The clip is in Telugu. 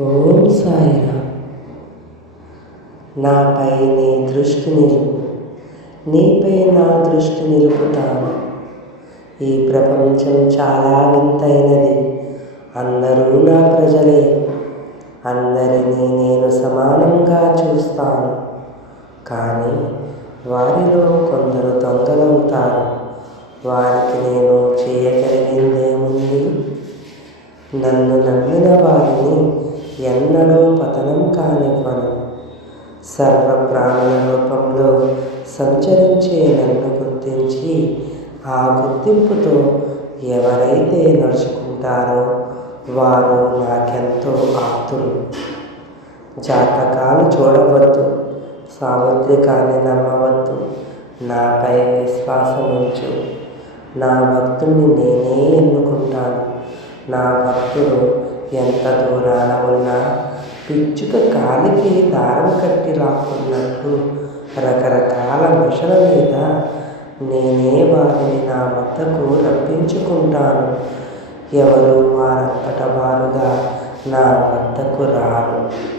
ఓం సాయిరా నాపై నీ దృష్టి నిలుపు నీపై నా దృష్టి నిలుపుతాను. ఈ ప్రపంచం చాలా వింతైనది అందరూ నా ప్రజలే. అందరినీ నేను సమానంగా చూస్తాను కానీ వారిలో కొందరు దొంగలవుతారు. వారికి నేను చేయగలిగిందేముంది? నన్ను నమ్మిన వారిని ఎన్నడూ పతనం కానివ్వను. సర్వ ప్రాణుల రూపంలో సంచరించే నన్ను గుర్తించి ఆ గుర్తింపుతో ఎవరైతే నడుచుకుంటారో వారు నాకెంతో ఆప్తులు. జాతకాలు చూడవద్దు సాముద్రికాన్ని నమ్మవద్దు నాపై విశ్వాసం ఉంచు. నా భక్తుణ్ణి నేనే ఎన్నుకుంటాను. నా భక్తుడు ఎంత దూరాన ఉన్నా పిచ్చుక కాలికి దారం కట్టి లాక్కున్నట్టు రకరకాల మిషల మీద నేనే వారిని నా వద్దకు రప్పించుకుంటాను. ఎవరు వారంతట వారుగా నా వద్దకు రారు.